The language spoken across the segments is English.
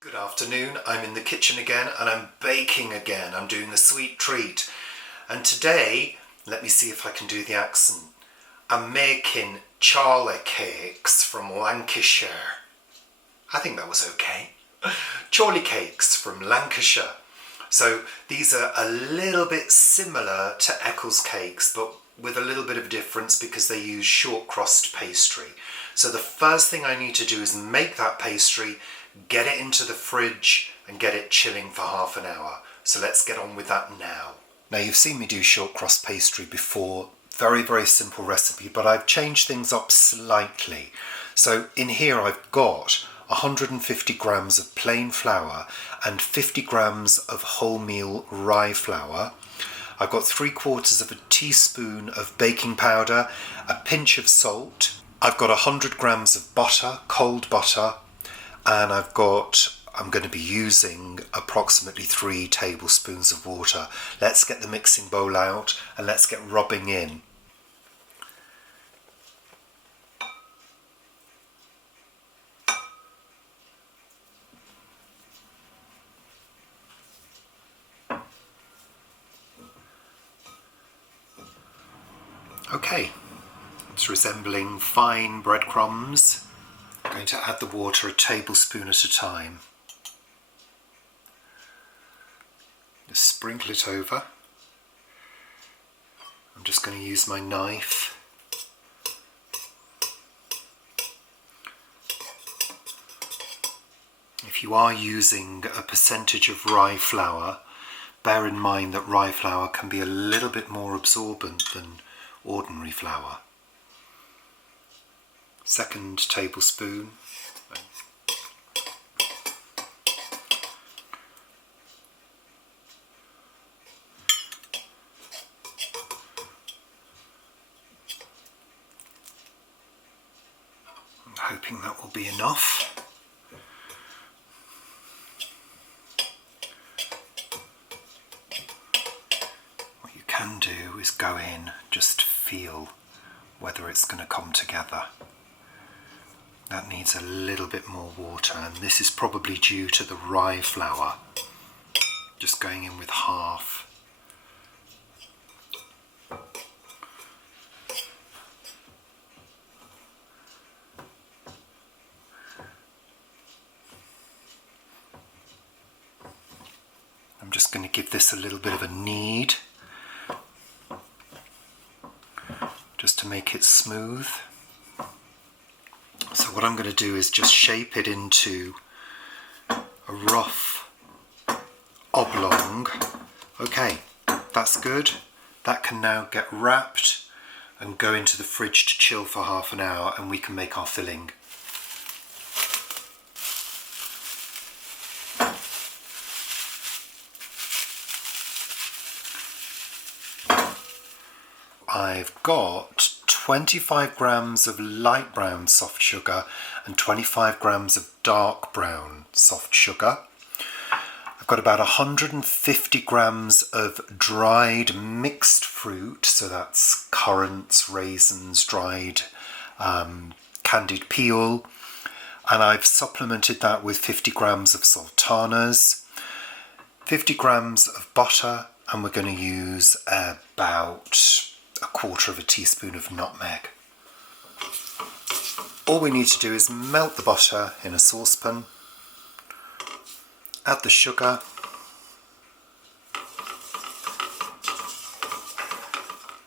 Good afternoon, I'm in the kitchen again and I'm baking again. I'm doing a sweet treat. And today, let me see if I can do the accent. I'm making Chorley Cakes from Lancashire. I think that was okay. Chorley Cakes from Lancashire. So these are a little bit similar to Eccles Cakes, but with a little bit of difference because they use shortcrust pastry. So the first thing I need to do is make that pastry, get it into the fridge and get it chilling for half an hour. So let's get on with that now. Now you've seen me do shortcrust pastry before, very, very simple recipe, but I've changed things up slightly. So in here I've got 150 grams of plain flour and 50 grams of wholemeal rye flour. I've got 3/4 of a teaspoon of baking powder, a pinch of salt. I've got 100 grams of butter, cold butter, and I'm going to be using approximately 3 tablespoons of water. Let's get the mixing bowl out and let's get rubbing in. Okay, it's resembling fine breadcrumbs. I'm going to add the water a tablespoon at a time. Just sprinkle it over. I'm just going to use my knife. If you are using a percentage of rye flour, bear in mind that rye flour can be a little bit more absorbent than ordinary flour. Second tablespoon. I'm hoping that will be enough. What you can do is go in, just feel whether it's going to come together. That needs a little bit more water, and this is probably due to the rye flour. Just going in with half. I'm just going to give this a little bit of a knead, just to make it smooth. So what I'm going to do is just shape it into a rough oblong. Okay, that's good. That can now get wrapped and go into the fridge to chill for half an hour, and we can make our filling. I've got 25 grams of light brown soft sugar and 25 grams of dark brown soft sugar. I've got about 150 grams of dried mixed fruit, so that's currants, raisins, dried candied peel, and I've supplemented that with 50 grams of sultanas, 50 grams of butter, and we're going to use about 1/4 teaspoon of nutmeg. All we need to do is melt the butter in a saucepan, add the sugar,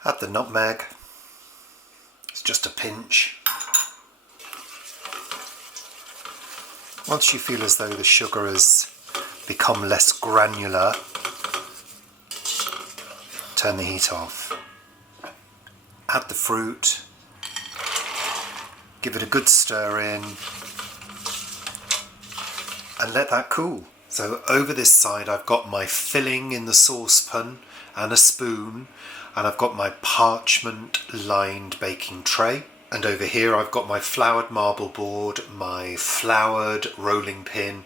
add the nutmeg, it's just a pinch. Once you feel as though the sugar has become less granular, turn the heat off. Add the fruit, give it a good stir in, and let that cool. So over this side I've got my filling in the saucepan and a spoon, and I've got my parchment lined baking tray, and over here I've got my floured marble board, my floured rolling pin.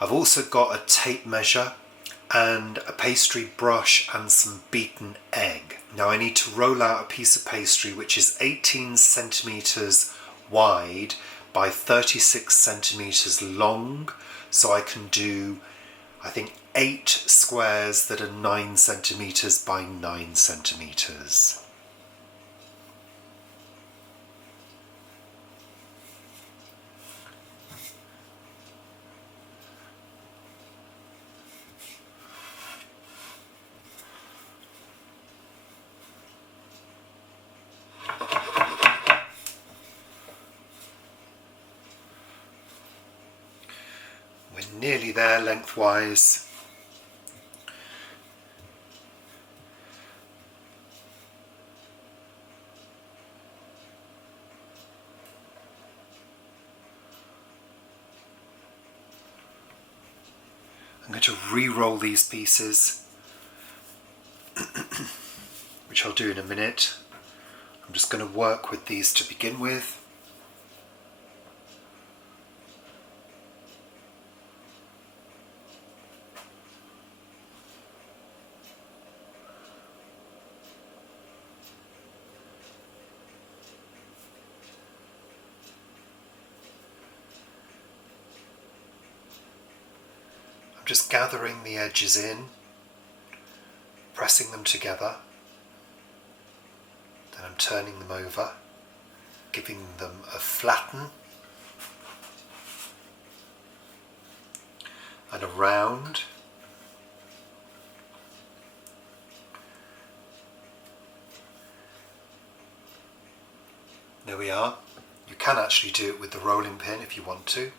I've also got a tape measure and a pastry brush and some beaten egg. Now I need to roll out a piece of pastry which is 18 centimetres wide by 36 centimetres long, so I can do, I think, 8 squares that are 9 centimetres by 9 centimetres. We're nearly there lengthwise. I'm going to re-roll these pieces, which I'll do in a minute. I'm just going to work with these to begin with. I'm just gathering the edges in, pressing them together, then I'm turning them over, giving them a flatten and a round. There we are. You can actually do it with the rolling pin if you want to.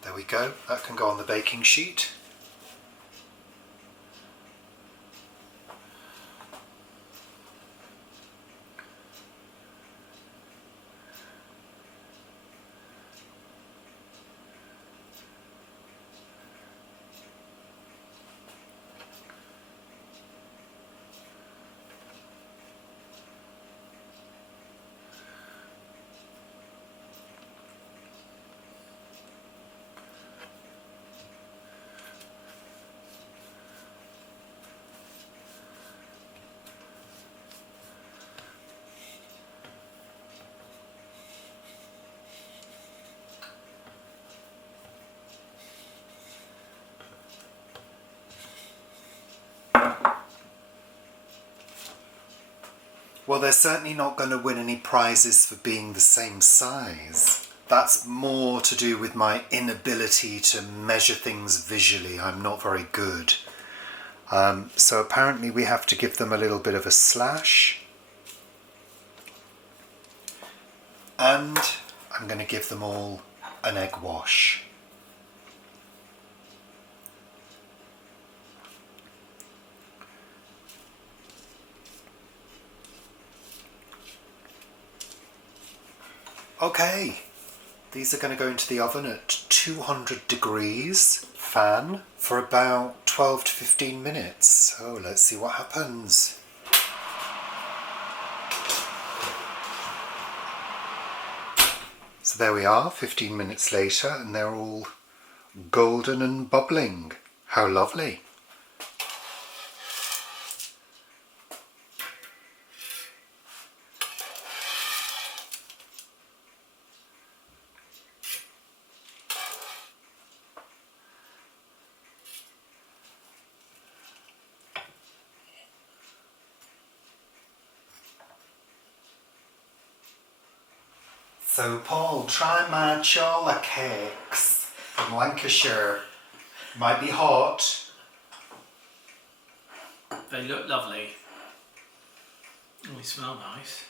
There we go, that can go on the baking sheet. Well, they're certainly not going to win any prizes for being the same size. That's more to do with my inability to measure things visually. I'm not very good. So apparently we have to give them a little bit of a slash. And I'm going to give them all an egg wash. Okay, these are going to go into the oven at 200 degrees fan for about 12 to 15 minutes. So let's see what happens. So there we are, 15 minutes later, and they're all golden and bubbling. How lovely. So Paul, try my Chorley Cakes from Lancashire. Might be hot. They look lovely. Oh, they smell nice.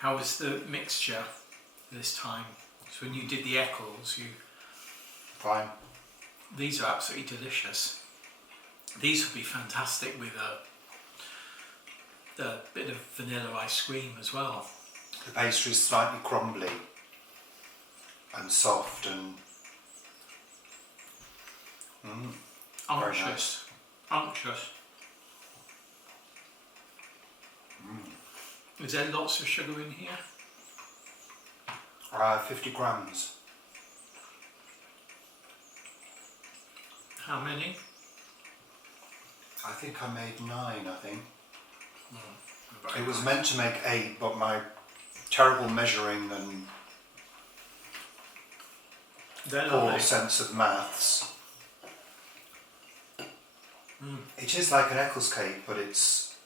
How was the mixture this time? So when you did the Eccles, Fine. these are absolutely delicious. These would be fantastic with a bit of vanilla ice cream as well. The pastry is slightly crumbly and soft and very nice. Unctuous. Is there lots of sugar in here? 50 grams. How many? I think I made 9, I think. Very It was nice. meant to make 8, but my terrible measuring and They're poor lovely. sense of maths. It is like an Eccles cake, but it's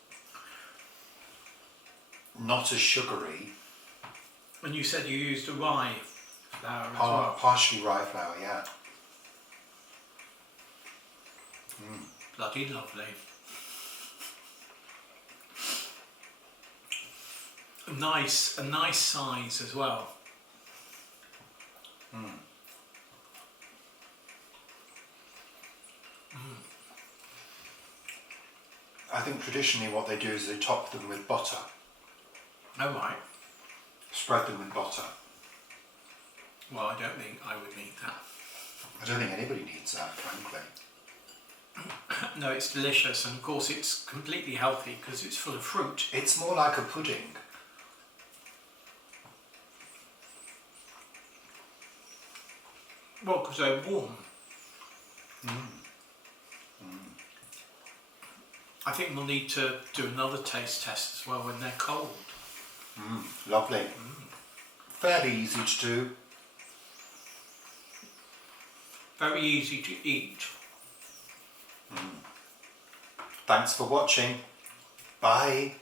not as sugary. And you said you used a rye flour as well. Partially rye flour, yeah. Bloody lovely. A nice size as well. I think traditionally what they do is they top them with butter. Oh right. Spread them with butter. Well, I don't think I would need that. I don't think anybody needs that, frankly. No, it's delicious, and of course it's completely healthy because it's full of fruit. It's more like a pudding. Well, because they're warm. I think we'll need to do another taste test as well when they're cold. Lovely. Fairly easy to do. Very easy to eat. Thanks for watching. Bye.